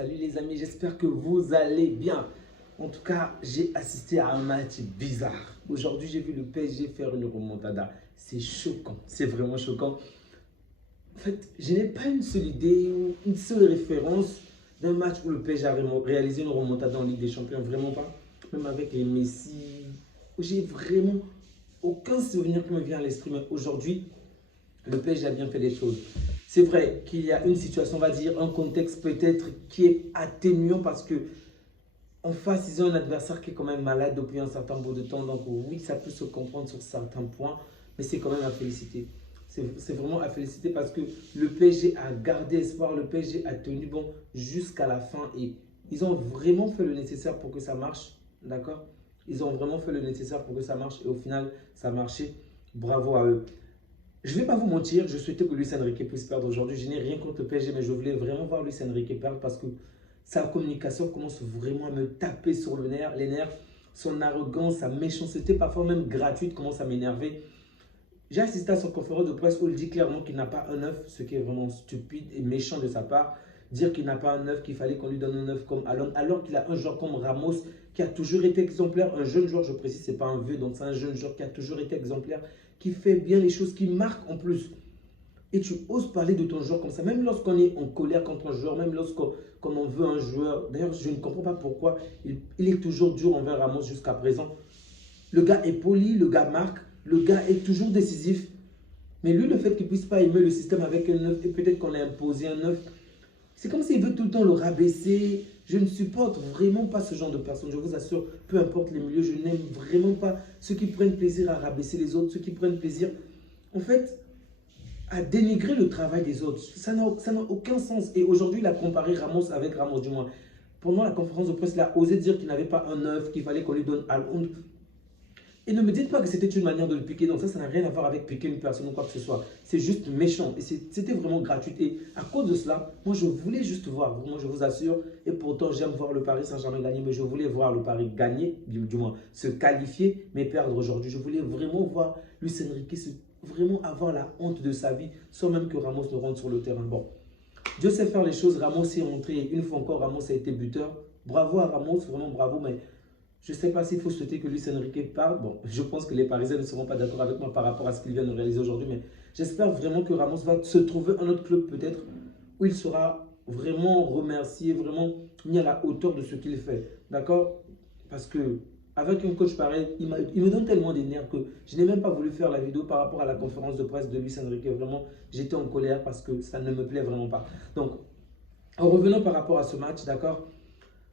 Salut les amis, j'espère que vous allez bien. En tout cas, j'ai assisté à un match bizarre. Aujourd'hui, j'ai vu le PSG faire une remontada. C'est choquant, c'est vraiment choquant. En fait, je n'ai pas une seule idée ou une seule référence d'un match où le PSG a réalisé une remontada en Ligue des Champions. Vraiment pas. Même avec les Messi, j'ai vraiment aucun souvenir qui me vient à l'esprit. Mais aujourd'hui, le PSG a bien fait des choses. C'est vrai qu'il y a une situation, on va dire, un contexte peut-être qui est atténuant parce que en face, ils ont un adversaire qui est quand même malade depuis un certain bout de temps. Donc oui, ça peut se comprendre sur certains points, mais c'est quand même à féliciter. C'est vraiment à féliciter parce que le PSG a gardé espoir, le PSG a tenu bon jusqu'à la fin et ils ont vraiment fait le nécessaire pour que ça marche, d'accord? Ils ont vraiment fait le nécessaire pour que ça marche et au final, ça a marché. Bravo à eux. Je ne vais pas vous mentir, je souhaitais que Luis Enrique puisse perdre aujourd'hui. Je n'ai rien contre le PSG, mais je voulais vraiment voir Luis Enrique perdre parce que sa communication commence vraiment à me taper sur les nerfs. Son arrogance, sa méchanceté, parfois même gratuite, commence à m'énerver. J'ai assisté à son conférence de presse où il dit clairement qu'il n'a pas un œuf, ce qui est vraiment stupide et méchant de sa part. Dire qu'il n'a pas un œuf, qu'il fallait qu'on lui donne un œuf comme Alon, alors qu'il a un joueur comme Ramos qui a toujours été exemplaire. Un jeune joueur, je précise, ce n'est pas un vieux, donc c'est un jeune joueur qui a toujours été exemplaire, qui fait bien les choses, qui marque en plus. Et tu oses parler de ton joueur comme ça, même lorsqu'on est en colère contre un joueur, même lorsqu'on veut un joueur. D'ailleurs, je ne comprends pas pourquoi il est toujours dur envers Ramos jusqu'à présent. Le gars est poli, le gars marque, le gars est toujours décisif. Mais lui, le fait qu'il ne puisse pas aimer le système avec un 9 et peut-être qu'on a imposé un 9, c'est comme s'il veut tout le temps le rabaisser. Je ne supporte vraiment pas ce genre de personne. Je vous assure, peu importe les milieux, je n'aime vraiment pas ceux qui prennent plaisir à rabaisser les autres, ceux qui prennent plaisir, en fait, à dénigrer le travail des autres. Ça n'a aucun sens. Et aujourd'hui, il a comparé Ramos avec Ramos, du moins. Pendant la conférence de presse, il a osé dire qu'il n'avait pas un 9, qu'il fallait qu'on lui donne Al-Hound. Et ne me dites pas que c'était une manière de le piquer. Donc ça n'a rien à voir avec piquer une personne ou quoi que ce soit. C'est juste méchant. Et c'était vraiment gratuit. Et à cause de cela, moi je voulais juste voir. Moi je vous assure. Et pourtant j'aime voir le Paris Saint-Germain gagner. Mais je voulais voir le Paris gagner, du moins se qualifier, mais perdre aujourd'hui. Je voulais vraiment voir Luis Enrique vraiment avoir la honte de sa vie, sans même que Ramos ne rentre sur le terrain. Bon, Dieu sait faire les choses. Ramos est rentré. Une fois encore, Ramos a été buteur. Bravo à Ramos, vraiment bravo. Mais je ne sais pas s'il faut souhaiter que Luis Enrique parte. Bon, je pense que les Parisiens ne seront pas d'accord avec moi par rapport à ce qu'il vient de réaliser aujourd'hui, mais j'espère vraiment que Ramos va se trouver un autre club peut-être où il sera vraiment remercié, vraiment mis à la hauteur de ce qu'il fait. D'accord? Parce que avec un coach pareil, il me donne tellement d'énergie que je n'ai même pas voulu faire la vidéo par rapport à la conférence de presse de Luis Enrique. Vraiment, j'étais en colère parce que ça ne me plaît vraiment pas. Donc, en revenant par rapport à ce match, d'accord?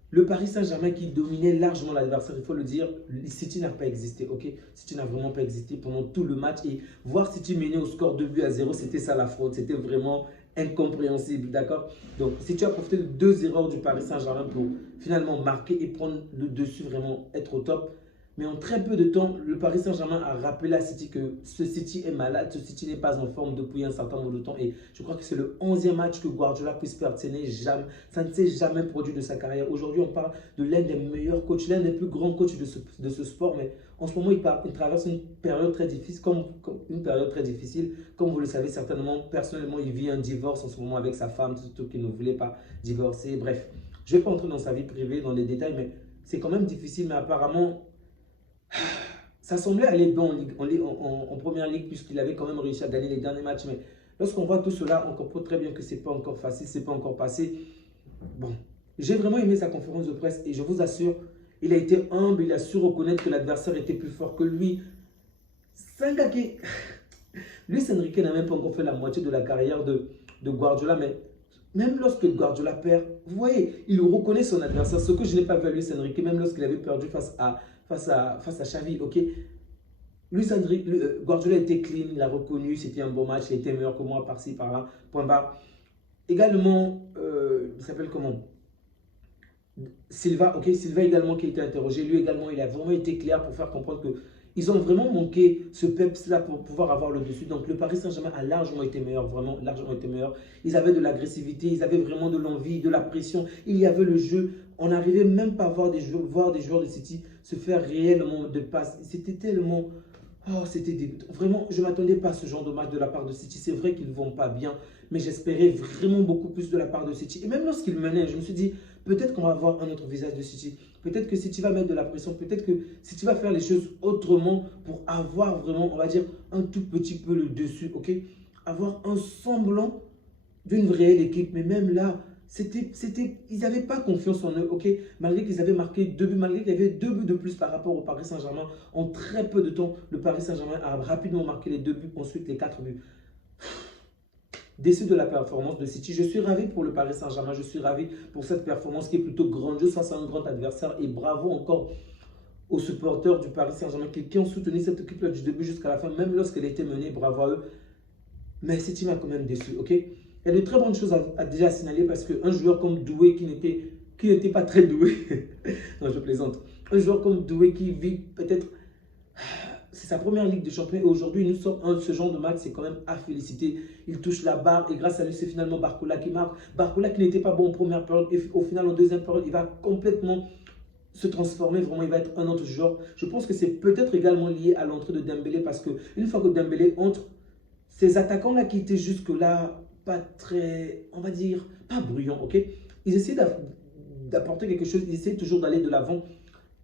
Le Paris Saint-Germain qui dominait largement l'adversaire, il faut le dire, City n'a pas existé, ok? City n'a vraiment pas existé pendant tout le match et voir City mener au score 2 buts à 0, c'était ça la fraude, c'était vraiment incompréhensible, d'accord? Donc, si tu as profité de 2 erreurs du Paris Saint-Germain pour finalement marquer et prendre le dessus, vraiment être au top, mais en très peu de temps, le Paris Saint-Germain a rappelé à City que ce City est malade, ce City n'est pas en forme depuis un certain nombre de temps. Et je crois que c'est le 11e match que Guardiola puisse perdre. Ça ne s'est jamais produit de sa carrière. Aujourd'hui, on parle de l'un des meilleurs coachs, l'un des plus grands coachs de ce sport. Mais en ce moment, il traverse une période très difficile, Comme vous le savez certainement, personnellement, il vit un divorce en ce moment avec sa femme, surtout qu'il ne voulait pas divorcer. Bref, je ne vais pas entrer dans sa vie privée, dans les détails, mais c'est quand même difficile. Mais apparemment, ça semblait aller bon en première ligue puisqu'il avait quand même réussi à gagner les derniers matchs. Mais lorsqu'on voit tout cela, on comprend très bien que ce n'est pas encore facile, ce n'est pas encore passé. Bon, j'ai vraiment aimé sa conférence de presse et je vous assure, il a été humble, il a su reconnaître que l'adversaire était plus fort que lui. C'est un gars qui... Luis Enrique n'a même pas encore fait la moitié de la carrière de Guardiola, mais même lorsque Guardiola perd, vous voyez, il reconnaît son adversaire, ce que je n'ai pas vu à Luis Enrique, même lorsqu'il avait perdu face à Xavi, ok. Guardiola était clean, il a reconnu, c'était un bon match, il était meilleur que moi par-ci, par-là, point barre. Également, il s'appelle comment? Silva, ok, Silva également qui a été interrogé, lui également, il a vraiment été clair pour faire comprendre que ils ont vraiment manqué ce peps-là pour pouvoir avoir le dessus. Donc le Paris Saint-Germain a largement été meilleur, vraiment largement été meilleur. Ils avaient de l'agressivité, ils avaient vraiment de l'envie, de la pression. Il y avait le jeu. On n'arrivait même pas à voir des joueurs de City se faire réellement de passes. C'était tellement... Oh, c'était dégoûtant. Vraiment, je ne m'attendais pas à ce genre de match de la part de City. C'est vrai qu'ils ne vont pas bien. mais j'espérais vraiment beaucoup plus de la part de City. Et même lorsqu'il menait, je me suis dit, peut-être qu'on va avoir un autre visage de City. Peut-être que City va mettre de la pression, peut-être que City va faire les choses autrement pour avoir vraiment, on va dire, un tout petit peu le dessus, ok? Avoir un semblant d'une réelle équipe. Mais même là, ils n'avaient pas confiance en eux, ok? Malgré qu'ils avaient marqué 2 buts, malgré qu'il y avait 2 buts de plus par rapport au Paris Saint-Germain. En très peu de temps, le Paris Saint-Germain a rapidement marqué les 2 buts, ensuite les 4 buts. Déçu de la performance de City. Je suis ravi pour le Paris Saint-Germain. Je suis ravi pour cette performance qui est plutôt grandiose face à un grand adversaire. Et bravo encore aux supporters du Paris Saint-Germain qui ont soutenu cette équipe-là du début jusqu'à la fin, même lorsqu'elle était menée. Bravo à eux. Mais City m'a quand même déçu, ok? Il y a de très bonnes choses à déjà signaler parce qu'un joueur comme Doué qui n'était pas très doué, non je plaisante, un joueur comme Doué qui vit peut-être, c'est sa première Ligue des Champions et aujourd'hui il nous sort ce genre de match, c'est quand même à féliciter. Il touche la barre et grâce à lui c'est finalement Barcola qui marque. Barcola qui n'était pas bon en première période et au final en deuxième période il va complètement se transformer, vraiment il va être un autre joueur. Je pense que c'est peut-être également lié à l'entrée de Dembélé parce qu'une fois que Dembélé entre, ces attaquants-là qui étaient jusque-là pas très, on va dire, pas bruyants, ok? Ils essaient d'apporter quelque chose, ils essaient toujours d'aller de l'avant,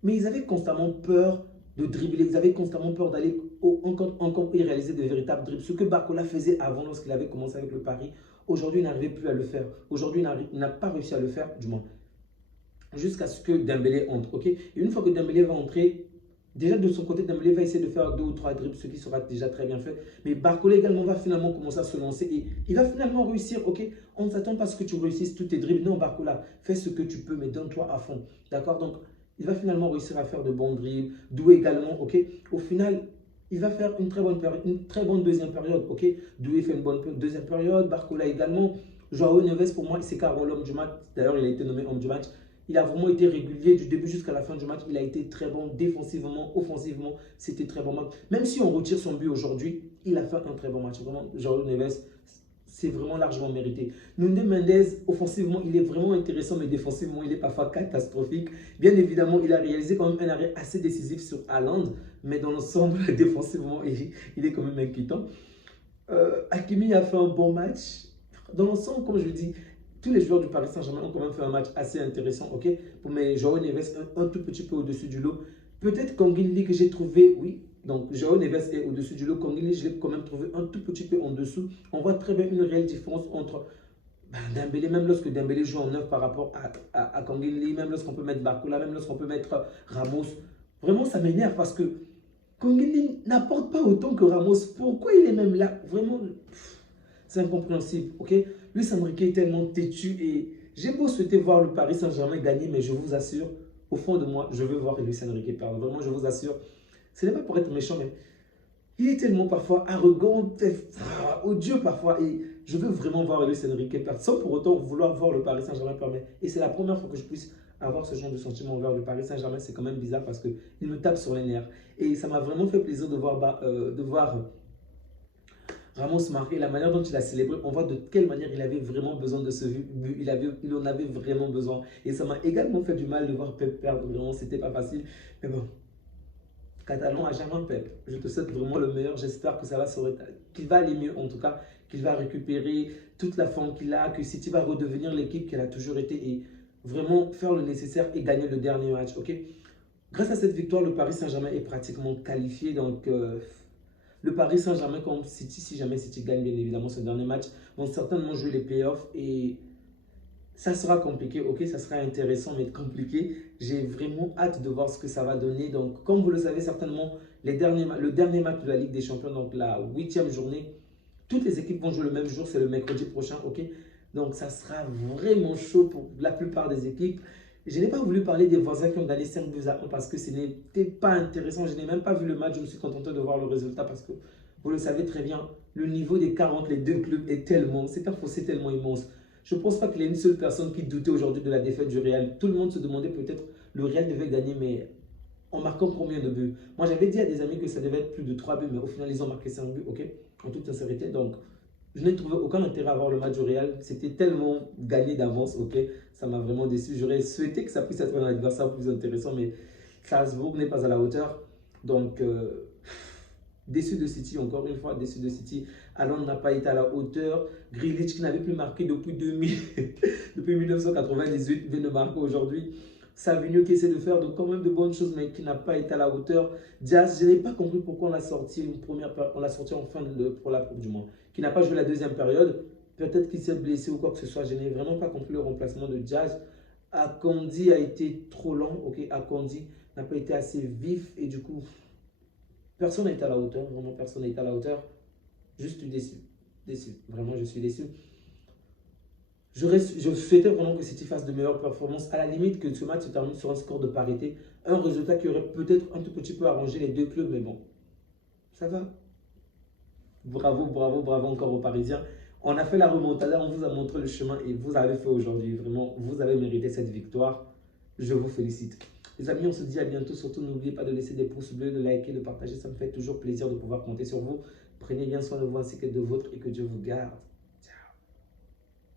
mais ils avaient constamment peur de dribbler, ils avaient constamment peur d'aller encore et réaliser de véritables dribbles. Ce que Barcola faisait avant lorsqu'il avait commencé avec le Paris, aujourd'hui il n'arrivait plus à le faire. Aujourd'hui il n'a pas réussi à le faire, du moins, jusqu'à ce que Dembélé entre, ok? Et une fois que Dembélé va entrer, déjà de son côté, Dembélé va essayer de faire 2 ou 3 dribbles, ce qui sera déjà très bien fait. Mais Barcola également va finalement commencer à se lancer et il va finalement réussir, ok? On ne s'attend pas à ce que tu réussisses tous tes dribbles. Non, Barcola, fais ce que tu peux, mais donne-toi à fond, d'accord? Donc, il va finalement réussir à faire de bons dribbles. Doué également, ok? Au final, il va faire une très bonne deuxième période, ok? Doué fait une bonne deuxième période, Barcola également. Joao Neves, pour moi, c'est carrément l'homme du match. D'ailleurs, il a été nommé homme du match. Il a vraiment été régulier du début jusqu'à la fin du match. Il a été très bon défensivement, offensivement. C'était très bon match. Même si on retire son but aujourd'hui, il a fait un très bon match. Vraiment, Joao Neves, c'est vraiment largement mérité. Nuno Mendes, offensivement, il est vraiment intéressant, mais défensivement, il est parfois catastrophique. Bien évidemment, il a réalisé quand même un arrêt assez décisif sur Haaland, mais dans l'ensemble, défensivement, il est quand même inquiétant. Hakimi a fait un bon match. Dans l'ensemble, comme je le dis, tous les joueurs du Paris Saint-Germain ont quand même fait un match assez intéressant, ok? Pour mes Joao Neves, un tout petit peu au-dessus du lot. Peut-être Kangin que j'ai trouvé, oui. Donc, Joao Neves est au-dessus du lot. Kangin je l'ai quand même trouvé un tout petit peu en dessous. On voit très bien une réelle différence entre Dembélé, même lorsque Dembélé joue en neuf par rapport à Kangin même lorsqu'on peut mettre Barcola, même lorsqu'on peut mettre Ramos. Vraiment, ça m'énerve parce que Kangin n'apporte pas autant que Ramos. Pourquoi il est même là? Vraiment, c'est incompréhensible, ok? Luis Enrique est tellement têtu et j'ai beau souhaiter voir le Paris Saint-Germain gagner, mais je vous assure, au fond de moi, je veux voir Luis Enrique perdre. Vraiment, je vous assure, ce n'est pas pour être méchant, mais il est tellement parfois arrogant, odieux parfois, et je veux vraiment voir Luis Enrique perdre, sans pour autant vouloir voir le Paris Saint-Germain perdre. Et c'est la première fois que je puisse avoir ce genre de sentiment envers le Paris Saint-Germain. C'est quand même bizarre parce qu'il me tape sur les nerfs. Et ça m'a vraiment fait plaisir de voir Ramos marqué, la manière dont il a célébré, on voit de quelle manière il avait vraiment besoin de ce but, il en avait vraiment besoin. Et ça m'a également fait du mal de voir Pep perdre, vraiment, c'était pas facile. Mais bon, Catalan à jamais Pep. Je te souhaite vraiment le meilleur, j'espère que ça va qu'il va aller mieux en tout cas, qu'il va récupérer toute la forme qu'il a, que City va redevenir l'équipe qu'elle a toujours été et vraiment faire le nécessaire et gagner le dernier match, ok? Grâce à cette victoire, le Paris Saint-Germain est pratiquement qualifié, donc le Paris Saint-Germain contre City, si jamais City gagne bien évidemment ce dernier match, vont certainement jouer les playoffs et ça sera compliqué, ok, ça sera intéressant mais compliqué. J'ai vraiment hâte de voir ce que ça va donner. Donc comme vous le savez certainement, le dernier match de la Ligue des Champions, donc la 8e journée, toutes les équipes vont jouer le même jour, c'est le mercredi prochain, ok. Donc ça sera vraiment chaud pour la plupart des équipes. Je n'ai pas voulu parler des voisins qui ont gagné 5 buts à 1 parce que ce n'était pas intéressant. Je n'ai même pas vu le match, je me suis contenté de voir le résultat parce que vous le savez très bien, le niveau des 40, les deux clubs est tellement, c'est un fossé tellement immense. Je ne pense pas qu'il y ait une seule personne qui doutait aujourd'hui de la défaite du Real. Tout le monde se demandait peut-être le Real devait gagner, mais en marquant combien de buts? Moi, j'avais dit à des amis que ça devait être plus de 3 buts, mais au final, ils ont marqué 5 buts, ok? En toute sincérité. Donc, je n'ai trouvé aucun intérêt à voir le match du Real. C'était tellement gagné d'avance, ok? Ça m'a vraiment déçu. J'aurais souhaité que ça puisse être un adversaire plus intéressant, mais Salzbourg n'est pas à la hauteur. Donc, Déçu de City, encore une fois, déçu de City. Haaland n'a pas été à la hauteur. Grealish, qui n'avait plus marqué depuis 2000, depuis 1998, vient de marquer aujourd'hui. Savigno qui essaie de faire quand même de bonnes choses, mais qui n'a pas été à la hauteur. Diaz, je n'ai pas compris pourquoi on l'a sorti on l'a sorti en fin pour la Coupe du Monde. Qui n'a pas joué la deuxième période. Peut-être qu'il s'est blessé ou quoi que ce soit. Je n'ai vraiment pas compris le remplacement de Diaz. Akondi a été trop lent. Ok, Akondi n'a pas été assez vif et du coup, personne n'a été à la hauteur. Vraiment, personne n'a été à la hauteur. Je suis déçu. Déçu. Vraiment, je suis déçu. Je souhaitais vraiment que City fasse de meilleures performances. À la limite, que ce match se termine sur un score de parité. Un résultat qui aurait peut-être un tout petit peu arrangé les deux clubs. Mais bon, ça va. Bravo, bravo, bravo encore aux Parisiens. On a fait la remontada, on vous a montré le chemin et vous avez fait aujourd'hui. Vraiment, vous avez mérité cette victoire. Je vous félicite. Les amis, on se dit à bientôt. Surtout, n'oubliez pas de laisser des pouces bleus, de liker, de partager. Ça me fait toujours plaisir de pouvoir compter sur vous. Prenez bien soin de vous ainsi que de vôtres et que Dieu vous garde.